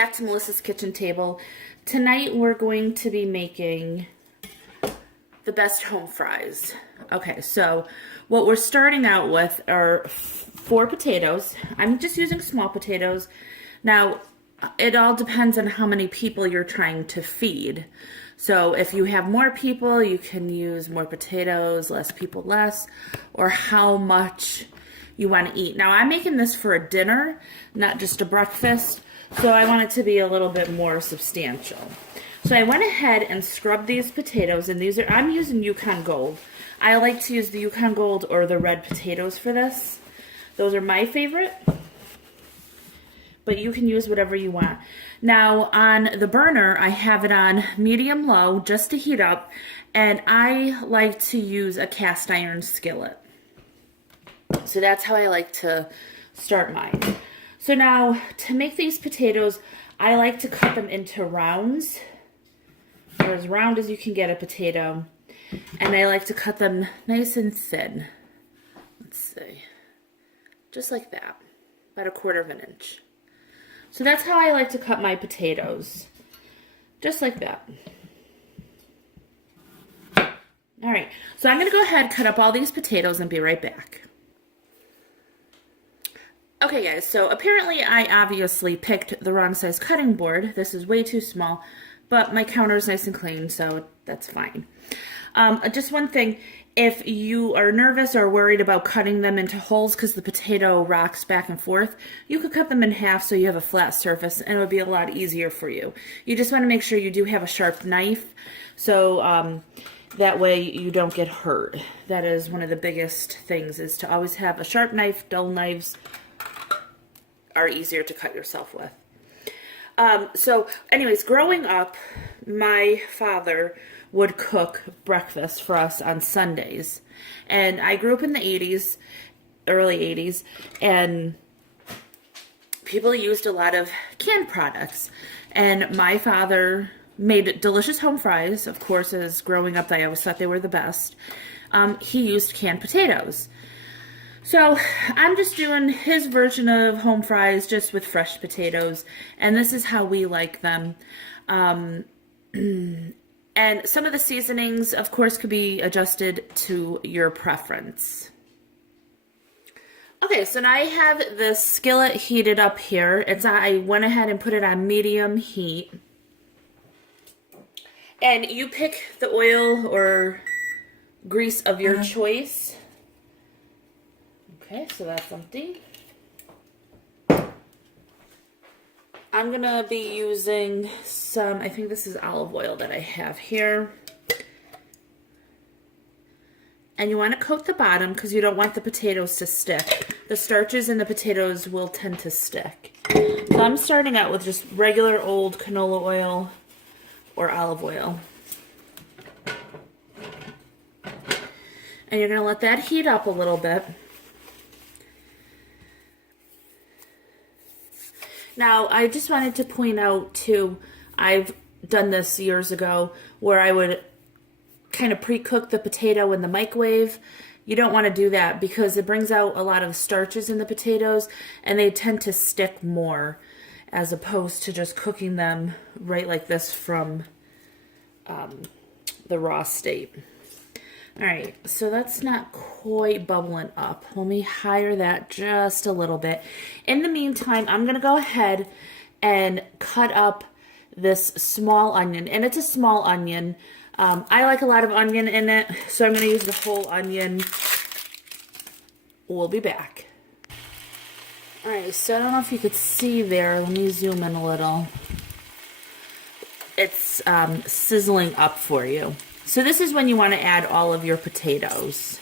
back to Melissa's Kitchen Table. Tonight we're going to be making the best home fries. Okay, so what we're starting out with are 4 potatoes. I'm just using small potatoes. Now, it all depends on how many people you're trying to feed. So if you have more people, you can use more potatoes, less people less, or how much you want to eat. Now, I'm making this for a dinner, not just a breakfast, so I want it to be a little bit more substantial. So I went ahead and scrubbed these potatoes, and these are, I'm using Yukon Gold. I like to use the Yukon Gold or the red potatoes for this. Those are my favorite, but you can use whatever you want. Now, on the burner, I have it on medium-low just to heat up, and I like to use a cast iron skillet. So that's how I like to start mine. So now, to make these potatoes, I like to cut them into rounds, or as round as you can get a potato. And I like to cut them nice and thin. Let's see. Just like that. About 1/4 inch. So that's how I like to cut my potatoes. Just like that. Alright, so I'm going to go ahead and cut up all these potatoes and be right back. Okay guys, so apparently I obviously picked the wrong size cutting board. This is way too small, but my counter is nice and clean, so that's fine. Just one thing, if you are nervous or worried about cutting them into holes because the potato rocks back and forth, you could cut them in half so you have a flat surface and it would be a lot easier for you. You just want to make sure you do have a sharp knife, so that way you don't get hurt. That is one of the biggest things, is to always have a sharp knife. Dull knives are easier to cut yourself with. So anyways, growing up, my father would cook breakfast for us on Sundays. And I grew up in the 80s, early 80s, and people used a lot of canned products. And my father made delicious home fries. Of course, as growing up, I always thought they were the best. He used canned potatoes. So I'm just doing his version of home fries just with fresh potatoes, and this is how we like them. And some of the seasonings, of course, could be adjusted to your preference. Okay, so now I have the skillet heated up here. I went ahead and put it on medium heat. And you pick the oil or grease of your choice. Okay, so that's empty. I'm going to be using some, I think this is olive oil that I have here. And you want to coat the bottom because you don't want the potatoes to stick. The starches in the potatoes will tend to stick. So I'm starting out with just regular old canola oil or olive oil. And you're going to let that heat up a little bit. Now, I just wanted to point out, too, I've done this years ago, where I would kind of pre-cook the potato in the microwave. You don't want to do that because it brings out a lot of starches in the potatoes, and they tend to stick more, as opposed to just cooking them right like this from the raw state. Alright, so that's not quite bubbling up. Let me higher that just a little bit. In the meantime, I'm going to go ahead and cut up this small onion. And it's a small onion. I like a lot of onion in it, so I'm going to use the whole onion. We'll be back. Alright, so I don't know if you could see there. Let me zoom in a little. It's sizzling up for you. So this is when you want to add all of your potatoes.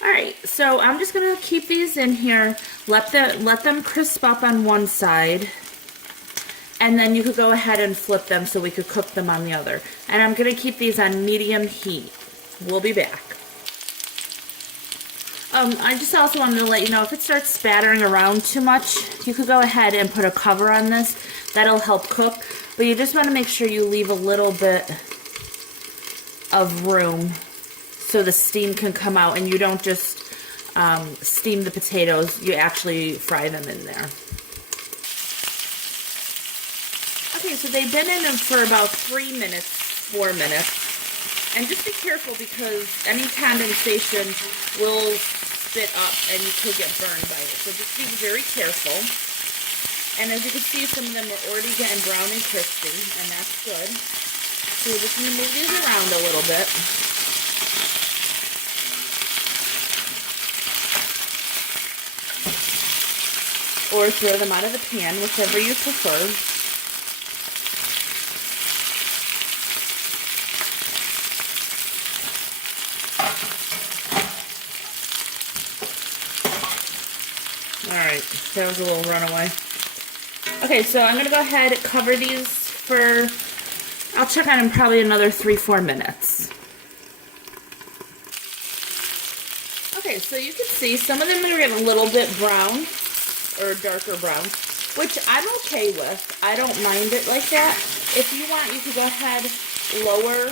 Alright, so I'm just going to keep these in here, let them crisp up on one side, and then you could go ahead and flip them so we could cook them on the other. And I'm going to keep these on medium heat. We'll be back. I just also wanted to let you know, if it starts spattering around too much, you could go ahead and put a cover on this. That'll help cook. But you just want to make sure you leave a little bit of room so the steam can come out, and you don't just steam the potatoes, you actually fry them in there. so they've been in them for about 3 minutes, 4 minutes. And just be careful because any condensation will spit up and you could get burned by it. So just be very careful. And as you can see, some of them are already getting brown and crispy, and that's good. So we're just going to move these around a little bit. Or throw them out of the pan, whichever you prefer. Alright, that was a little runaway. Okay, so I'm going to go ahead and cover these for, I'll check on them probably another 3-4 minutes. Okay, so you can see some of them are getting a little bit brown, or darker brown, which I'm okay with. I don't mind it like that. If you want, you could go ahead, lower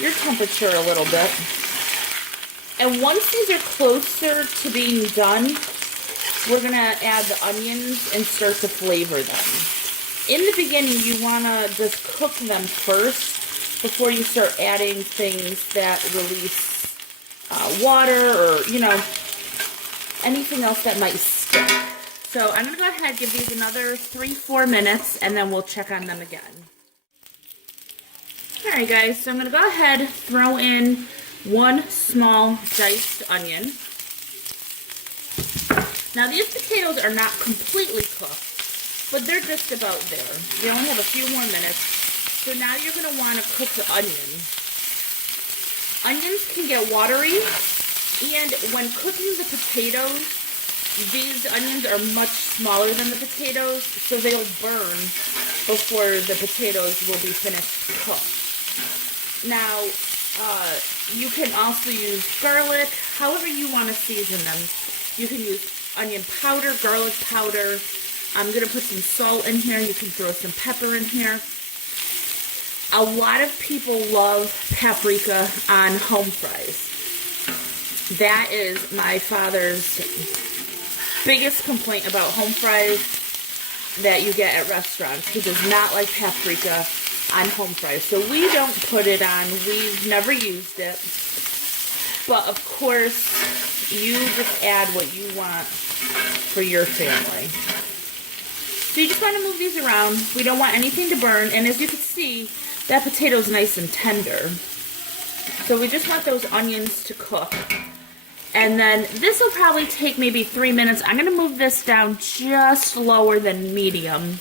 your temperature a little bit. And once these are closer to being done, we're going to add the onions and start to flavor them. In the beginning, you want to just cook them first before you start adding things that release water or, you know, anything else that might stick. So I'm going to go ahead and give these another 3-4 minutes, and then we'll check on them again. Alright guys, so I'm going to go ahead, throw in 1 small diced onion. Now these potatoes are not completely cooked, but they're just about there. You only have a few more minutes. So now you're going to want to cook the onions. Onions can get watery, and when cooking the potatoes, these onions are much smaller than the potatoes, so they'll burn before the potatoes will be finished cooked. Now, you can also use garlic, however you want to season them. You can use onion powder, garlic powder. I'm going to put some salt in here. You can throw some pepper in here. A lot of people love paprika on home fries. That is my father's biggest complaint about home fries that you get at restaurants. He does not like paprika on home fries. So we don't put it on. We've never used it. But of course, you just add what you want for your family. So you just want to move these around. We don't want anything to burn. And as you can see, that potato's nice and tender. So we just want those onions to cook. And then this will probably take maybe 3 minutes. I'm going to move this down just lower than medium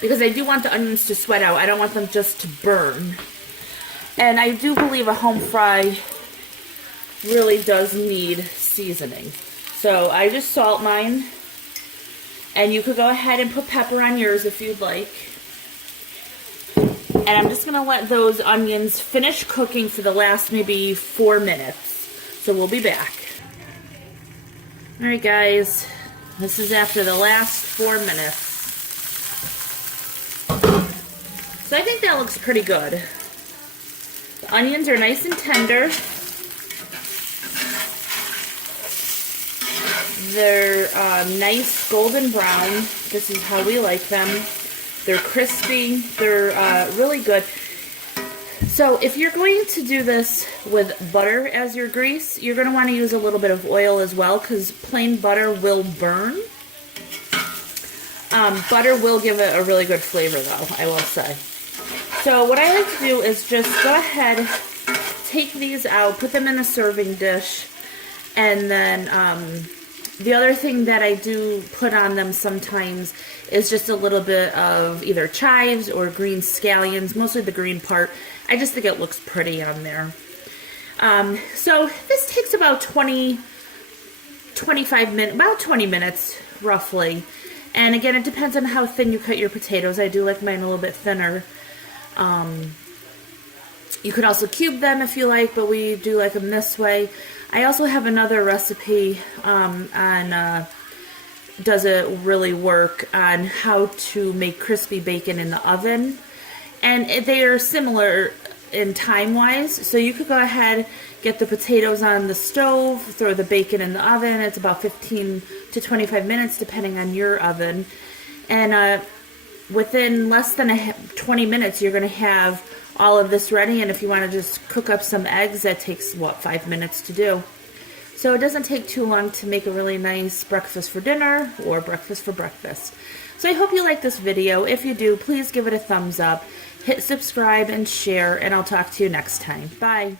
because I do want the onions to sweat out. I don't want them just to burn. And I do believe a home fry really does need seasoning. So I just salt mine. And you could go ahead and put pepper on yours if you'd like. And I'm just going to let those onions finish cooking for the last maybe 4 minutes. So we'll be back. Alright guys, this is after the last 4 minutes. So I think that looks pretty good. The onions are nice and tender. They're nice golden brown. This is how we like them. They're crispy. They're really good. So if you're going to do this with butter as your grease, you're going to want to use a little bit of oil as well because plain butter will burn. Butter will give it a really good flavor though, I will say. So what I like to do is just go ahead, take these out, put them in a serving dish, and then the other thing that I do put on them sometimes is just a little bit of either chives or green scallions, mostly the green part. I just think it looks pretty on there. So this takes about 25 minutes, about 20 minutes roughly. And again, it depends on how thin you cut your potatoes. I do like mine a little bit thinner. You could also cube them if you like, but we do like them this way. I also have another recipe on does it really work on how to make crispy bacon in the oven. And they are similar in time-wise. So you could go ahead, get the potatoes on the stove, throw the bacon in the oven. It's about 15 to 25 minutes depending on your oven. And within less than 20 minutes, you're going to have all of this ready. And if you want to just cook up some eggs, that takes, what, 5 minutes to do. So it doesn't take too long to make a really nice breakfast for dinner or breakfast for breakfast. So I hope you like this video. If you do, please give it a thumbs up, hit subscribe and share, and I'll talk to you next time. Bye.